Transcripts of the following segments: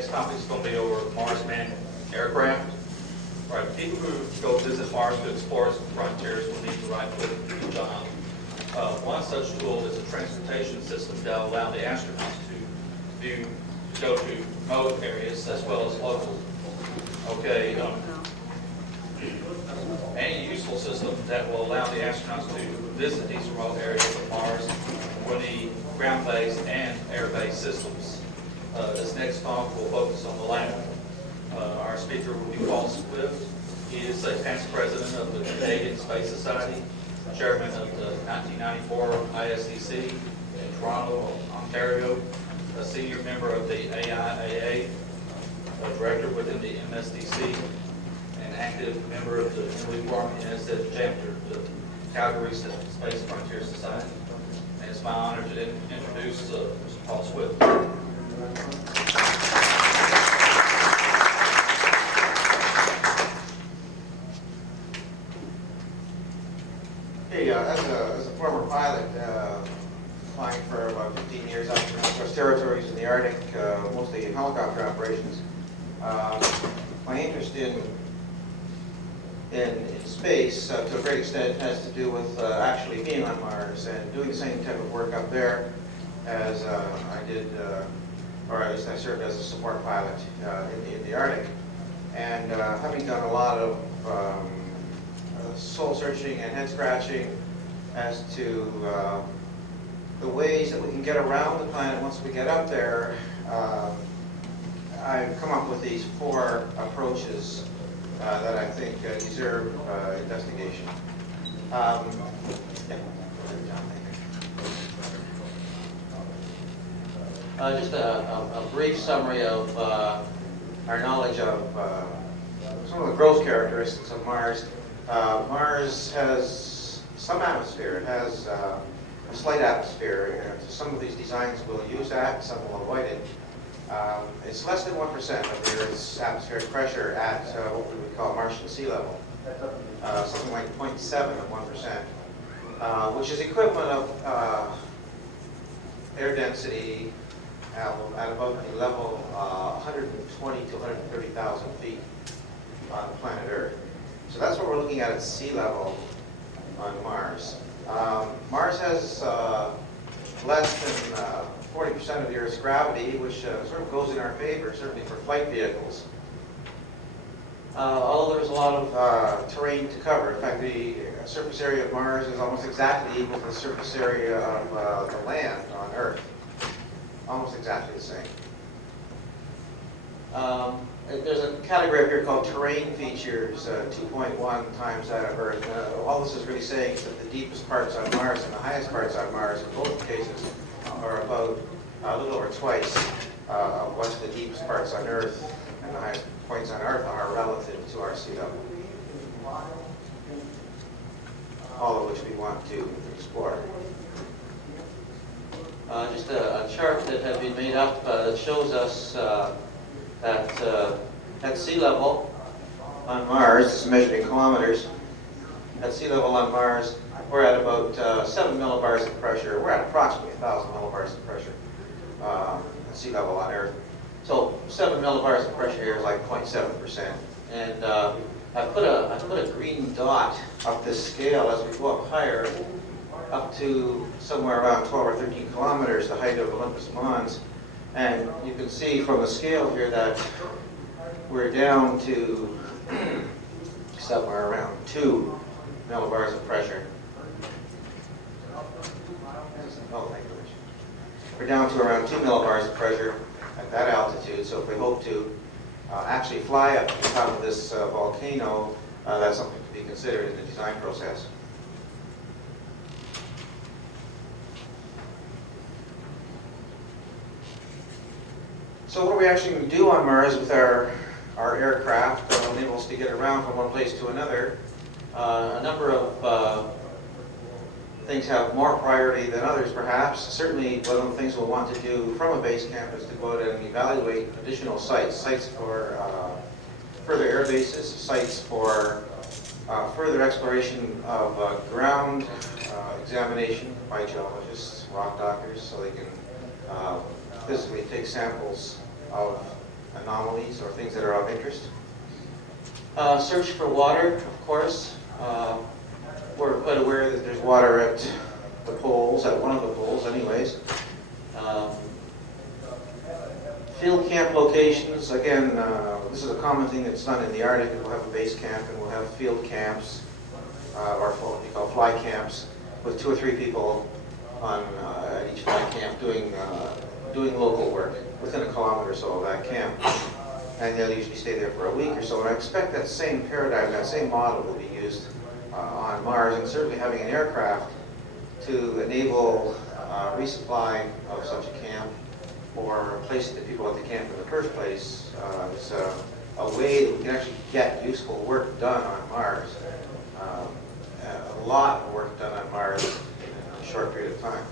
next topic is going to be over Mars manned aircraft. Right, people who go visit Mars to explore its frontiers will need the right equipment to job. One such tool is a transportation system that will allow the astronauts to go to remote areas as well as local. Okay, any useful system that will allow the astronauts to visit these remote areas of Mars will need ground-based and air-based systems. This next talk will focus on the latter. Our speaker will be Paul Swift. He is a past president of the Canadian Space Society, chairman of the 1994 ISDC in Toronto, Ontario, a senior member of the AIAA, a director within the MSDC, an active member of the United States Chapter, the Calgary Space Frontier Society. And it's my honor to introduce Mr. Paul Swift. Hey, as a former pilot, flying for about 15 years out in Northwest Territories in the Arctic, mostly in helicopter operations, my interest in space, to a great extent, has to do with actually being on Mars and doing the same type of work up there as I did, or at least I served as a support pilot in the Arctic. And having done a lot of soul searching and head scratching as to the ways that we can get around the planet once we get up there, I've come up with these 4 approaches that I think deserve investigation. Just a brief summary of our knowledge of some of the gross characteristics of Mars. Mars has some atmosphere. It has a slight atmosphere. Some of these designs will use that, some will avoid it. It's less than 1% of the Earth's atmospheric pressure at what we would call Martian sea level, something like 0.7 of 1%, which is equivalent of air density at about the level 120 to 130,000 feet on planet Earth. So that's what we're looking at sea level on Mars. Mars has less than 40% of the Earth's gravity, which sort of goes in our favor, certainly for flight vehicles. Although there's a lot of terrain to cover. In fact, the surface area of Mars is almost exactly equal to the surface area of the land on Earth. Almost exactly the same. There's a category up here called terrain features, 2.1 times that of Earth. All this is really saying is that the deepest parts on Mars and the highest parts on Mars, in both cases, are about a little over twice of what the deepest parts on Earth and the highest points on Earth are relative to our sea level. All of which we want to explore. Just a chart that had been made up that shows us that at sea level on Mars, this is measured in kilometers, at sea level on Mars, we're at about 7 millibars of pressure. We're at approximately 1,000 millibars of pressure at sea level on Earth. So 7 millibars of pressure here is like 0.7%. And I put a green dot up this scale as we go up higher, up to somewhere around 12 or 13 kilometers, the height of Olympus Mons. And you can see from the scale here that we're down to somewhere around 2 millibars of pressure. We're down to around 2 millibars of pressure at that altitude. So if we hope to actually fly up to the top of this volcano, that's something to be considered in the design process. So what are we actually going to do on Mars with our aircraft that will enable us to get around from one place to another? A number of things have more priority than others, perhaps. Certainly, one of the things we'll want to do from a base camp is to go out and evaluate additional sites for further air bases, sites for further exploration of ground examination by geologists, rock doctors, so they can physically take samples of anomalies or things that are of interest. Search for water, of course. We're quite aware that there's water at the poles, at one of the poles anyways. Field camp locations, again, this is a common thing that's done in the Arctic. We'll have a base camp and we'll have field camps, or what we call fly camps, with 2 or 3 people on each fly camp doing local work within a kilometer or so of that camp. And they'll usually stay there for a week or so. And I expect that same paradigm, that same model will be used on Mars, and certainly having an aircraft to enable resupply of such a camp or placing the people at the camp in the first place is a way that we can actually get useful work done on Mars. A lot of work done on Mars in a short period of time.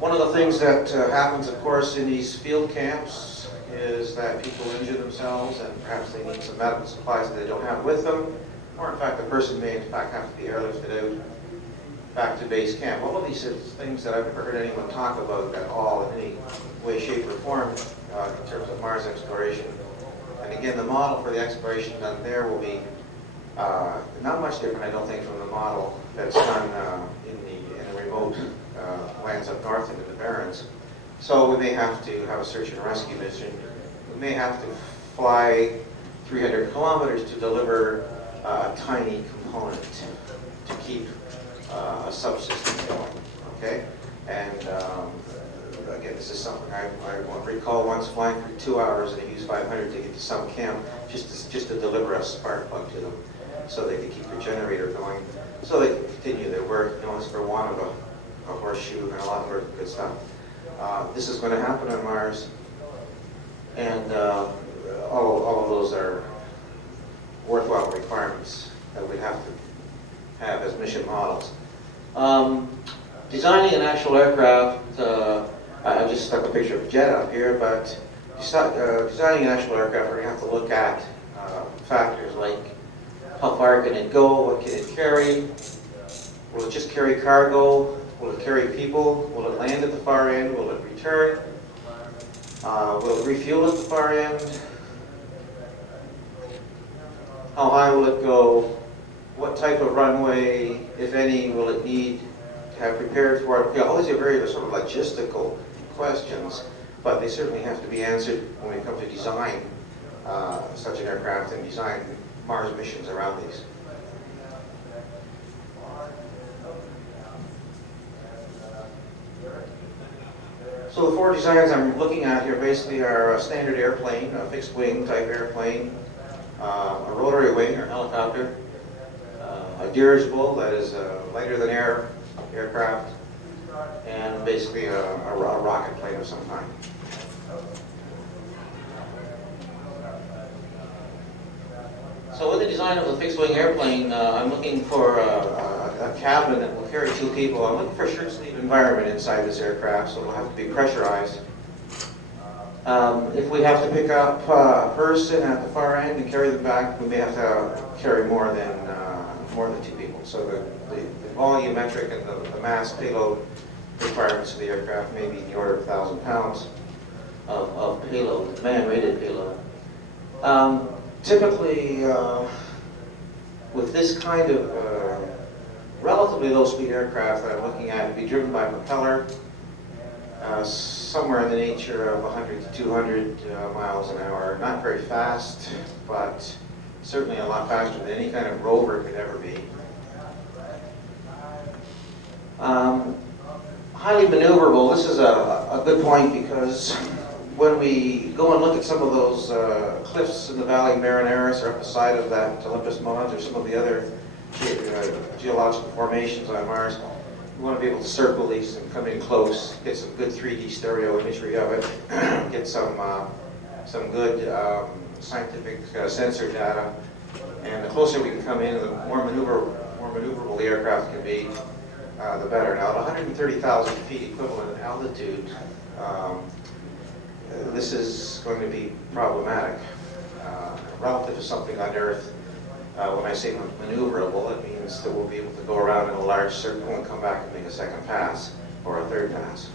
One of the things that happens, of course, in these field camps is that people injure themselves and perhaps they need some medical supplies that they don't have with them, or in fact the person may in fact have to be airlifted out back to base camp. All of these are things that I've never heard anyone talk about at all in any way, shape, or form in terms of Mars exploration. And again, the model for the exploration done there will be not much different, I don't think, from the model that's done in the remote lands up north into the Barrens. So we may have to have a search and rescue mission. We may have to fly 300 kilometers to deliver a tiny component to keep a subsystem going, okay? And again, this is something I recall once flying for 2 hours and I used 500 to get to some camp just to deliver a spark plug to them so they could keep their generator going, so they could continue their work, you know, for want of a horseshoe and a lot more good stuff. This is going to happen on Mars, and all of those are worthwhile requirements that we'd have to have as mission models. Designing an actual aircraft, I just stuck a picture of a jet up here, but designing an actual aircraft, we're going to have to look at factors like how far can it go, what can it carry, will it just carry cargo, will it carry people, will it land at the far end, will it return, will it refuel at the far end, how high will it go, what type of runway, if any, will it need to have prepared for it. All these are very sort of logistical questions, but they certainly have to be answered when we come to design such an aircraft and design Mars missions around these. So the 4 designs I'm looking at here basically are a standard airplane, a fixed wing type airplane, a rotary wing or helicopter, a dirigible that is lighter than air aircraft, and basically a rocket plane of some kind. So with the design of the fixed-wing airplane, I'm looking for a cabin that will carry 2 people. I'm looking for a shirt-sleeve environment inside this aircraft, so it'll have to be pressurized. If we have to pick up a person at the far end and carry them back, we may have to carry more than 2 people. So the volumetric and the mass payload requirements of the aircraft may be in the order of 1,000 pounds of payload, man-rated payload. Typically, with this kind of relatively low-speed aircraft that I'm looking at, it'd be driven by a propeller, somewhere in the nature of 100 to 200 miles an hour. Not very fast, but certainly a lot faster than any kind of rover could ever be. Highly maneuverable. This is a good point because when we go and look at some of those cliffs in the Valley of Marineris or up the side of that Olympus Mons or some of the other geological formations on Mars, we want to be able to circle these and come in close, get some good 3D stereo imagery of it, get some good scientific sensor data, and the closer we can come in, the more maneuverable the aircraft can be, the better. Now, at 130,000 feet equivalent altitude, this is going to be problematic relative to something on Earth. When I say maneuverable, it means that we'll be able to go around in a large circle and come back and make a second pass or a third pass.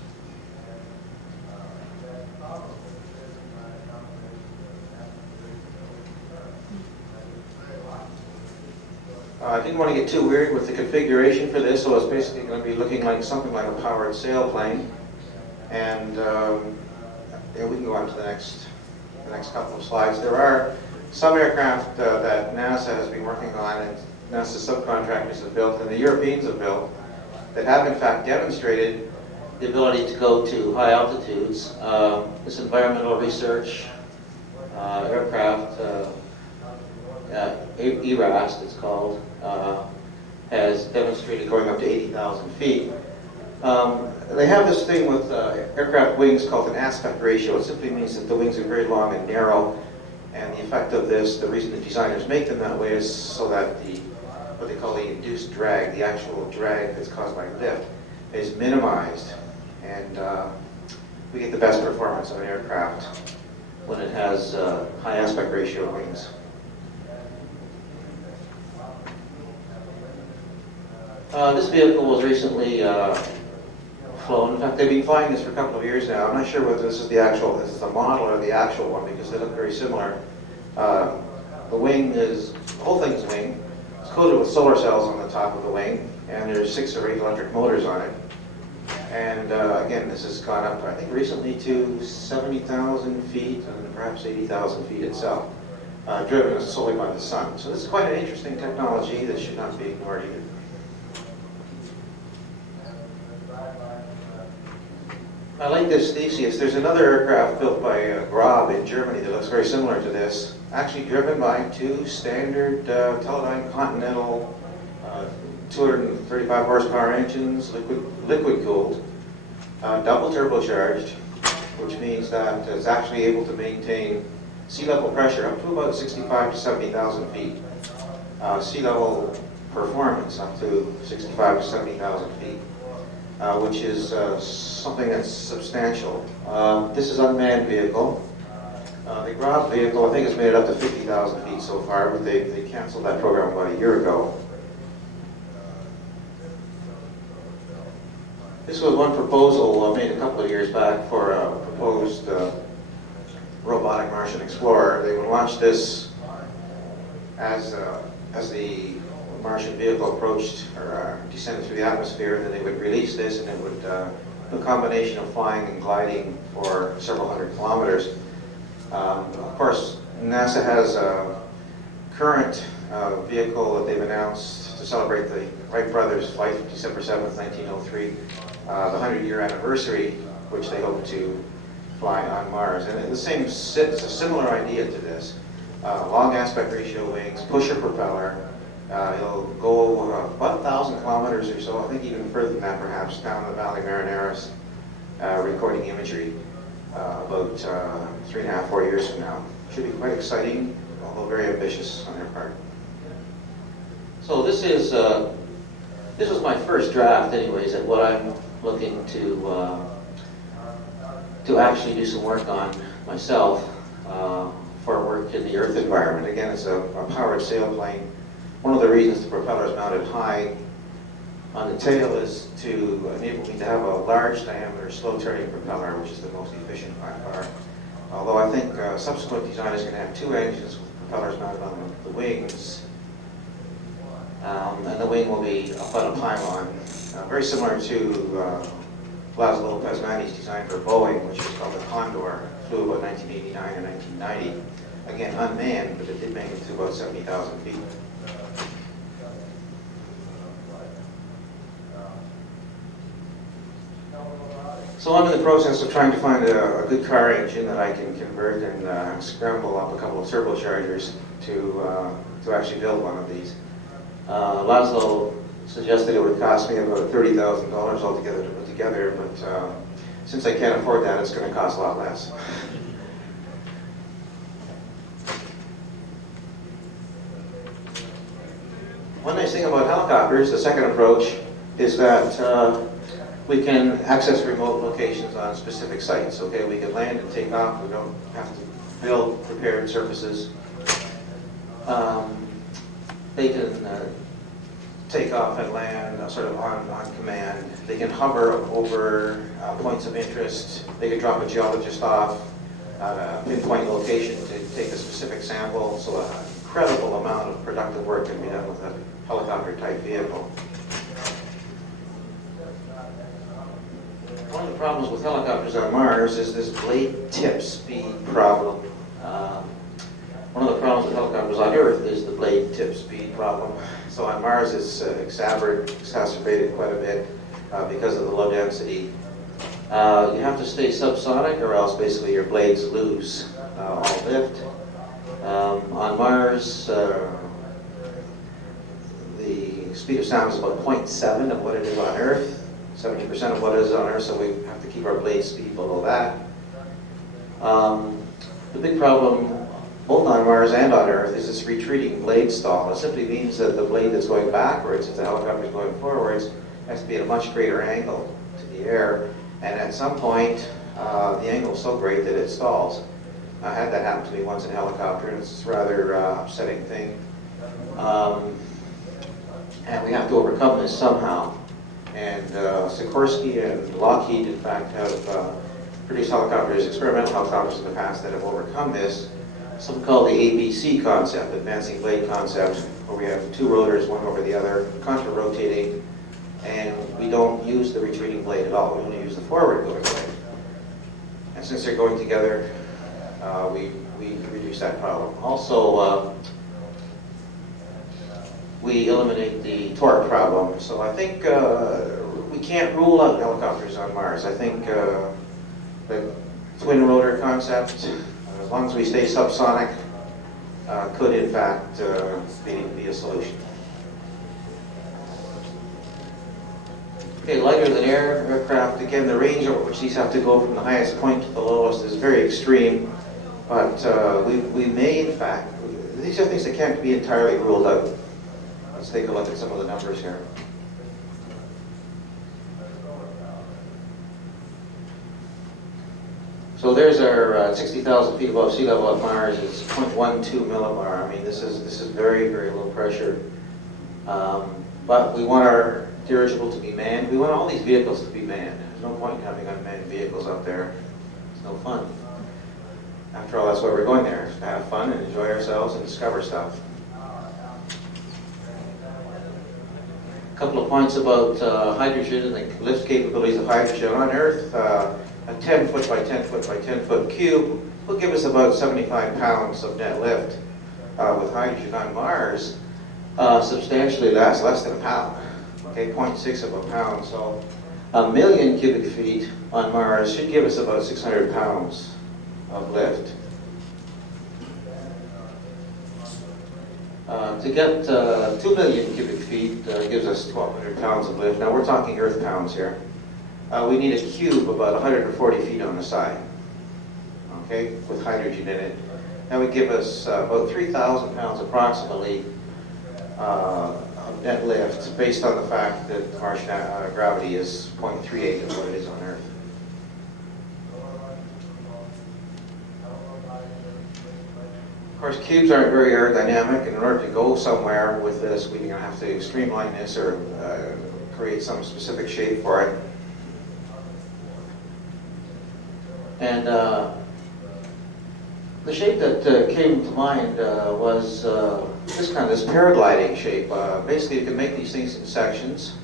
I didn't want to get too weird with the configuration for this, so it's basically going to be looking like something like a powered sailplane. And yeah, we can go on to the next couple of slides. There are some aircraft that NASA has been working on, and NASA subcontractors have built, and the Europeans have built, that have in fact demonstrated the ability to go to high altitudes. This environmental research aircraft, ERAST it's called, has demonstrated going up to 80,000 feet. They have this thing with aircraft wings called an aspect ratio. It simply means that the wings are very long and narrow, and the effect of this, the reason the designers make them that way is so that the, what they call the induced drag, the actual drag that's caused by lift, is minimized, and we get the best performance of an aircraft when it has high aspect ratio wings. This vehicle was recently flown. In fact, they've been flying this for a couple of years now. I'm not sure whether this is the model or the actual one, because they look very similar. The wing is, the whole thing is wing. It's coated with solar cells on the top of the wing, and there's 6 or 8 electric motors on it. And again, this has gone up, I think, recently to 70,000 feet and perhaps 80,000 feet itself, driven solely by the sun. So this is quite an interesting technology that should not be ignored either. I like this Theseus. There's another aircraft built by Grob in Germany that looks very similar to this, actually driven by 2 standard Teledyne Continental 235 horsepower engines, liquid cooled, double turbocharged, which means that it's actually able to maintain sea level pressure up to about 65 to 70,000 feet. Sea level performance up to 65 to 70,000 feet. Which is something that's substantial. This is an unmanned vehicle. The Grob vehicle, I think, has made it up to 50,000 feet so far, but they canceled that program about a year ago. This was one proposal made a couple of years back for a proposed robotic Martian explorer. They would launch this as the Martian vehicle approached or descended through the atmosphere, and then they would release this, and it would a combination of flying and gliding for several hundred kilometers. Of course, NASA has a current vehicle that they've announced to celebrate the Wright brothers' flight, December 7th, 1903, the 100-year anniversary, which they hope to fly on Mars. And it's a similar idea to this. Long aspect ratio wings, pusher propeller. It'll go about 1,000 kilometers or so, I think even further than that perhaps, down the Valley Marineris, recording imagery about 3.5, 4 years from now. Should be quite exciting, although very ambitious on their part. So this was my first draft anyways at what I'm looking to actually do some work on myself for work in the Earth environment. Again, it's a powered sailplane. One of the reasons the propeller is mounted high on the tail is to enable me to have a large diameter slow turning propeller, which is the most efficient by far. Although I think subsequent design is going to have 2 engines with propellers mounted on the wings. And the wing will be up on a pylon, very similar to Laszlo Kosmany's design for Boeing, which is called the Condor. Flew about 1989 or 1990. Again, unmanned, but it did make it to about 70,000 feet. So I'm in the process of trying to find a good car engine that I can convert and scramble up a couple of turbochargers to actually build one of these. Laszlo suggested it would cost me about $30,000 altogether to put together, but since I can't afford that, it's going to cost a lot less. One nice thing about helicopters, the second approach, is that we can access remote locations on specific sites. Okay, we can land and take off. We don't have to build prepared surfaces. They can take off and land sort of on command. They can hover over points of interest. They can drop a geologist off at a pinpoint location to take a specific specific sample, so an incredible amount of productive work can be done with a helicopter-type vehicle. One of the problems with helicopters on Mars is this blade tip speed problem. One of the problems with helicopters on Earth is the blade tip speed problem. So on Mars it's exacerbated quite a bit because of the low density. You have to stay subsonic or else basically your blades lose all lift. On Mars, the speed of sound is about 0.7 of what it is on Earth. 70% of what is on Earth, so we have to keep our blade speed below that. The big problem, both on Mars and on Earth, is this retreating blade stall. It simply means that the blade that's going backwards, if the helicopter is going forwards, has to be at a much greater angle to the air, and at some point, the angle is so great that it stalls. I had that happen to me once in a helicopter, and it's a rather upsetting thing. And we have to overcome this somehow. And Sikorsky and Lockheed, in fact, have produced helicopters, experimental helicopters in the past that have overcome this. Something called the ABC concept, advancing blade concept, where we have two rotors, one over the other, contra-rotating, and we don't use the retreating blade at all. We only use the forward-going blade. And since they're going together, we reduce that problem. Also, we eliminate the torque problem. So I think we can't rule out helicopters on Mars. I think the twin rotor concept, as long as we stay subsonic, could in fact be a solution. Okay, lighter than air aircraft. Again, the range over which these have to go from the highest point to the lowest is very extreme. But we may, in fact, these are things that can't be entirely ruled out. Let's take a look at some of the numbers here. So there's our 60,000 feet above sea level at Mars. It's 0.12 millibar. I mean, this is very, very low pressure. But we want our dirigible to be manned. We want all these vehicles to be manned. There's no point in having unmanned vehicles up there. It's no fun. After all, that's why we're going there, to have fun and enjoy ourselves and discover stuff. A couple of points about hydrogen and the lift capabilities of hydrogen. On Earth, a 10 foot by 10 foot by 10 foot cube will give us about 75 pounds of net lift. With hydrogen on Mars, substantially less than a pound. Okay, 0.6 of a pound. So a million cubic feet on Mars should give us about 600 pounds of lift. To get 2 million cubic feet gives us 1,200 pounds of lift. Now we're talking Earth pounds here. We need a cube about 140 feet on the side, okay, with hydrogen in it. That would give us about 3,000 pounds approximately of net lift, based on the fact that Martian gravity is 0.38 of what it is on Earth. Of course, cubes aren't very aerodynamic, and in order to go somewhere with this, we're going to have to streamline this or create some specific shape for it. And the shape that came to mind was this paragliding shape. Basically, you can make these things in sections,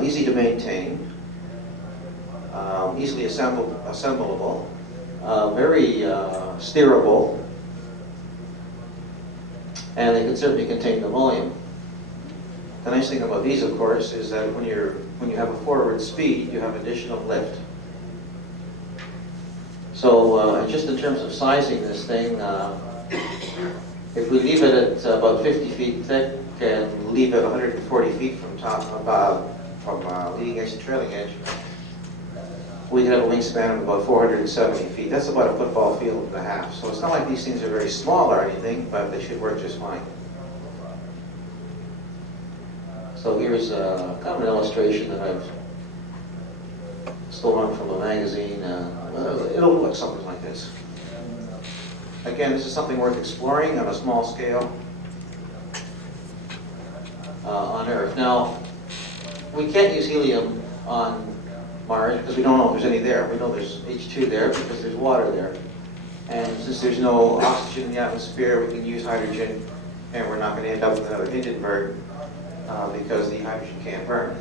easy to maintain, easily assemblable, very steerable, and they can certainly contain the volume. The nice thing about these, of course, is that when you have a forward speed, you have additional lift. So just in terms of sizing this thing, if we leave it at about 50 feet thick and leave it 140 feet from leading edge to trailing edge, we can have a wingspan of about 470 feet. That's about a football field and a half. So it's not like these things are very small or anything, but they should work just fine. So here's kind of an illustration that I've stolen from a magazine. It'll look something like this. Again, this is something worth exploring on a small scale on Earth. Now, we can't use helium on Mars because we don't know if there's any there. We know there's H2 there because there's water there. And since there's no oxygen in the atmosphere, we can use hydrogen, and we're not going to end up with another Hindenburg because the hydrogen can't burn.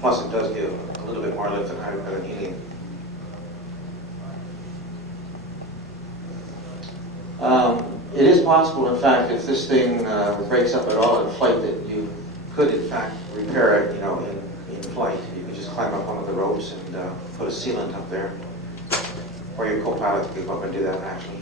Plus, it does give a little bit more lift than helium. It is possible, in fact, if this thing breaks up at all in flight, that you could, in fact, repair it, in flight. You could just climb up one of the ropes and put a sealant up there. Or your co-pilot could go up and do that, actually.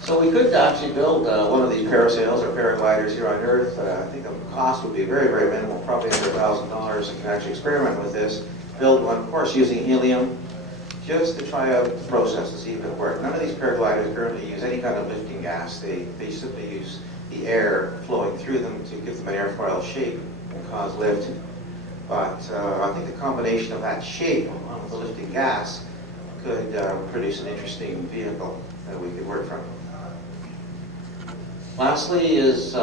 So we could actually build one of these parasails or paragliders here on Earth. I think the cost would be very, very minimal, probably under $1,000. You can actually experiment with this, build one, of course, using helium, just to try out the process to see if it works. None of these paragliders currently use any kind of lifting gas. They simply use the air flowing through them to give them an airfoil shape and cause lift. But I think the combination of that shape along with the lifting gas could produce an interesting vehicle that we could work from. Lastly is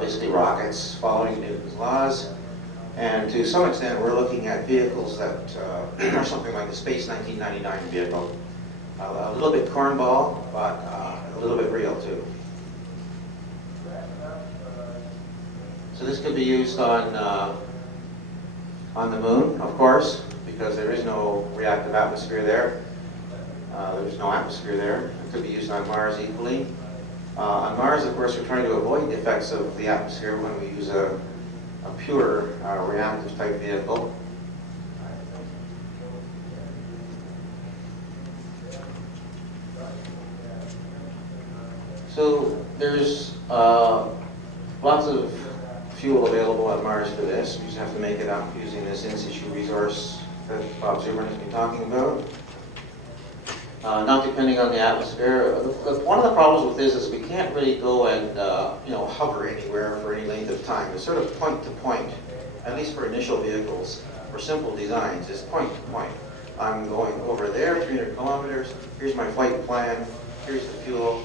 basically rockets, following Newton's laws. And to some extent, we're looking at vehicles that are something like the Space 1999 vehicle. A little bit cornball, but a little bit real too. So this could be used on the moon, of course, because there is no reactive atmosphere there. There's no atmosphere there. It could be used on Mars equally. On Mars, of course, we're trying to avoid the effects of the atmosphere when we use a pure reactive type vehicle. So there's lots of fuel available on Mars for this. We just have to make it up using this in situ resource that Bob Zimmerman has been talking about. Not depending on the atmosphere. One of the problems with this is we can't really go and hover anywhere for any length of time. It's sort of point to point, at least for initial vehicles, for simple designs, it's point to point. I'm going over there, 300 kilometers, here's my flight plan, here's the fuel,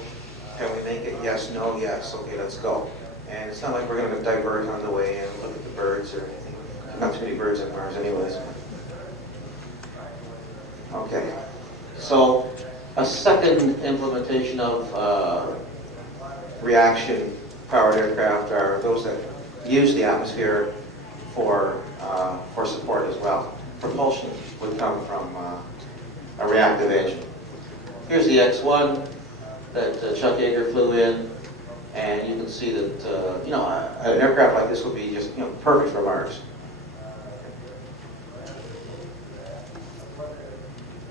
can we make it? Yes, no, yes, okay, let's go. And it's not like we're going to divert on the way and look at the birds or anything. Not too many birds on Mars anyways. Okay. So a second implementation of reaction-powered aircraft are those that use the atmosphere for support as well. Propulsion would come from a reactive engine. Here's the X-1 that Chuck Yeager flew in, and you can see that an aircraft like this would be just perfect for Mars.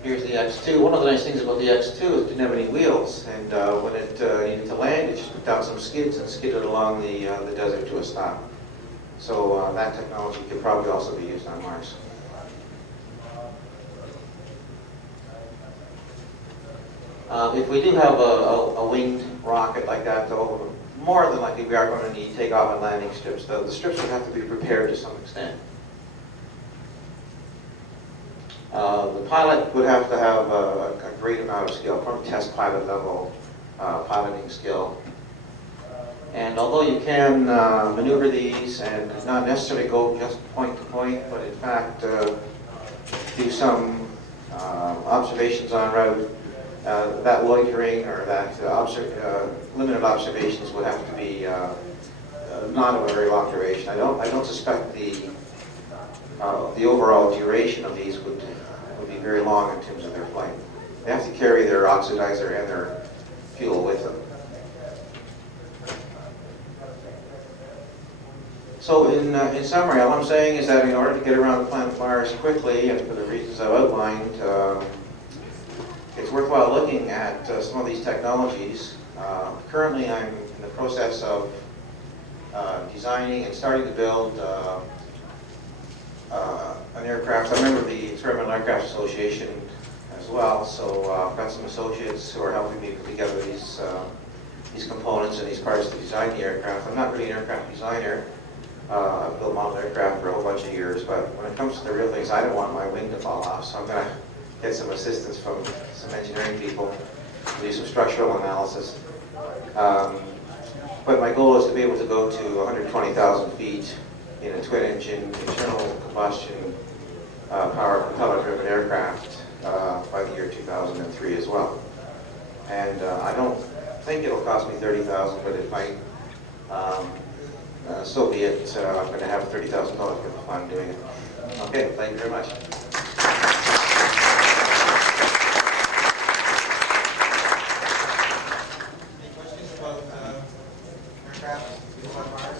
Here's the X-2. One of the nice things about the X-2 is it didn't have any wheels, and when it needed to land, it just put down some skids and skidded along the desert to a stop. So that technology could probably also be used on Mars. If we do have a winged rocket like that, though, more than likely we are going to need takeoff and landing strips. The strips would have to be prepared to some extent. The pilot would have to have a great amount of skill, probably test pilot level piloting skill. And although you can maneuver these and not necessarily go just point to point, but in fact do some observations en route, that loitering or that limited observations would have to be not of a very long duration. I don't suspect the overall duration of these would be very long in terms of their flight. They have to carry their oxidizer and their fuel with them. So in summary, all I'm saying is that in order to get around the planet Mars quickly, and for the reasons I've outlined, it's worthwhile looking at some of these technologies. Currently, I'm in the process of designing and starting to build an aircraft. I'm a member of the Experimental Aircraft Association as well, so I've got some associates who are helping me put together these components and these parts to design the aircraft. I'm not really an aircraft designer. I've built model aircraft for a whole bunch of years, but when it comes to the real things, I don't want my wing to fall off, so I'm going to get some assistance from some engineering people to do some structural analysis. But my goal is to be able to go to 120,000 feet in a twin-engine, internal combustion propeller-driven aircraft by the year 2003 as well. And I don't think it'll cost me $30,000, but it might. So be it. I'm going to have $30,000 worth of fun doing it. Okay, thank you very much. Any questions about aircraft on Mars?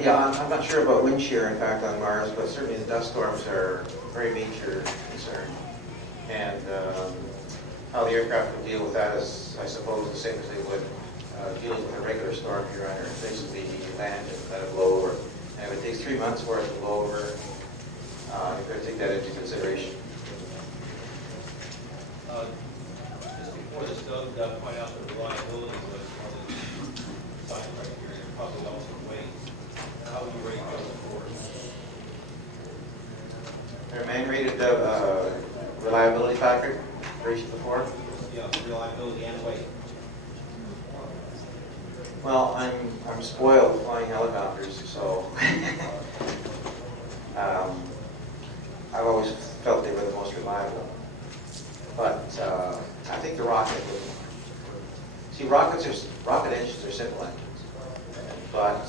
Yeah, I'm not sure about wind shear, in fact, on Mars, but certainly the dust storms are a very major concern. And how the aircraft will deal with that is, I suppose, the same as they would dealing with a regular storm here on Earth. Basically, land and let it blow over. And if it takes 3 months for it to blow over, you've got to take that into consideration. Just before this, Doug point out that reliability was one of the design criteria, and probably also weight. How would you rate those scores? Their man-rated reliability factor, reached before. Yeah, reliability and weight. Well, I'm spoiled flying helicopters, so I've always felt they were the most reliable. But I think the rocket would. See, rocket engines are simple engines, but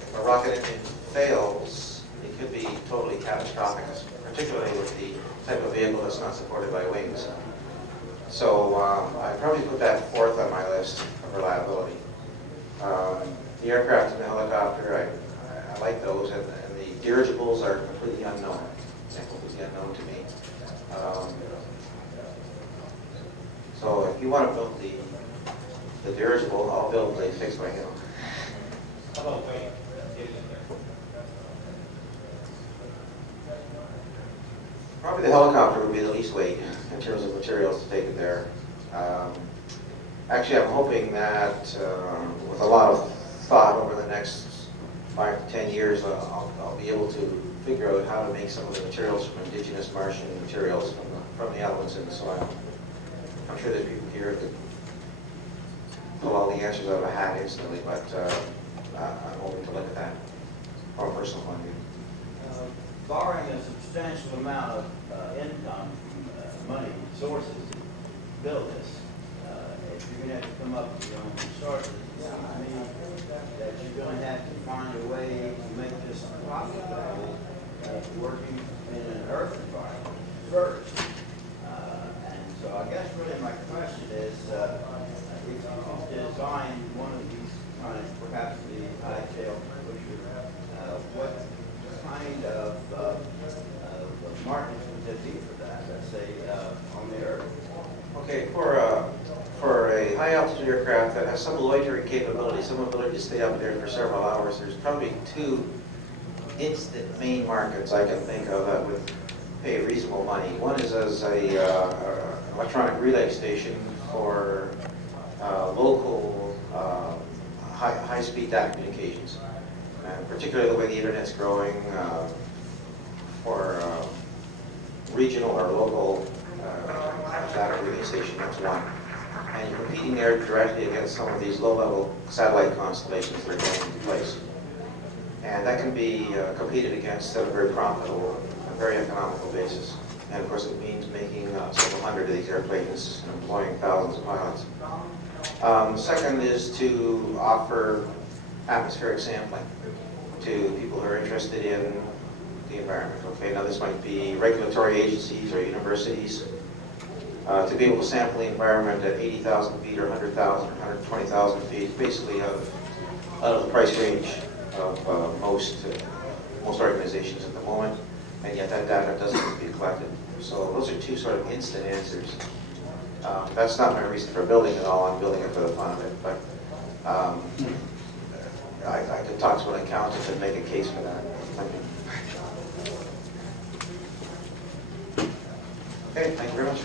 if a rocket engine fails, it could be totally catastrophic, particularly with the type of vehicle that's not supported by wings. So I'd probably put that fourth on my list of reliability. The aircraft and the helicopter, I like those, and the dirigibles are completely unknown. They're completely unknown to me. So if you want to build the dirigible, I'll build a fixed wing. How about weight? Getting in there. Probably the helicopter would be the least weight in terms of materials to take it there. Actually, I'm hoping that with a lot of thought over the next 5 to 10 years, I'll be able to figure out how to make some of the materials from indigenous Martian materials from the elements in the soil. I'm sure there's people here that pull all the answers out of a hat instantly, but I'm hoping to look at that from a personal point of view. Borrowing a substantial amount of income from money sources to build this, if you're going to have to come up with your own resources, it seems to me that you're going to have to find a way to make this profitable, working in an earth environment first. And so I guess really my question is, if you design one of these kind of, perhaps the high-tail pusher, what kind of markets would there be for that, let's say, on the Earth? Okay, for a high altitude aircraft that has some loitering capability, some ability to stay up there for several hours, there's probably 2 instant main markets I can think of that would pay reasonable money. One is as an electronic relay station for local high-speed data communications, and particularly the way the internet's growing, for regional or local data relay station. That's one. And you're competing there directly against some of these low-level satellite constellations that are going into place. And that can be competed against at a very profitable, a very economical basis. And of course it means making several hundred of these airplanes and employing thousands of pilots. Second is to offer atmospheric sampling to people who are interested in the environment. Okay, now this might be regulatory agencies or universities, to be able to sample the environment at 80,000 feet or 100,000 or 120,000 feet, basically out of the price range of most organizations at the moment, and yet that data doesn't need to be collected. So those are 2 sort of instant answers. That's not my reason for building it all. I'm building it for the fun of it, but I could talk to an accountant and make a case for that. Thank you. Okay, thank you very much.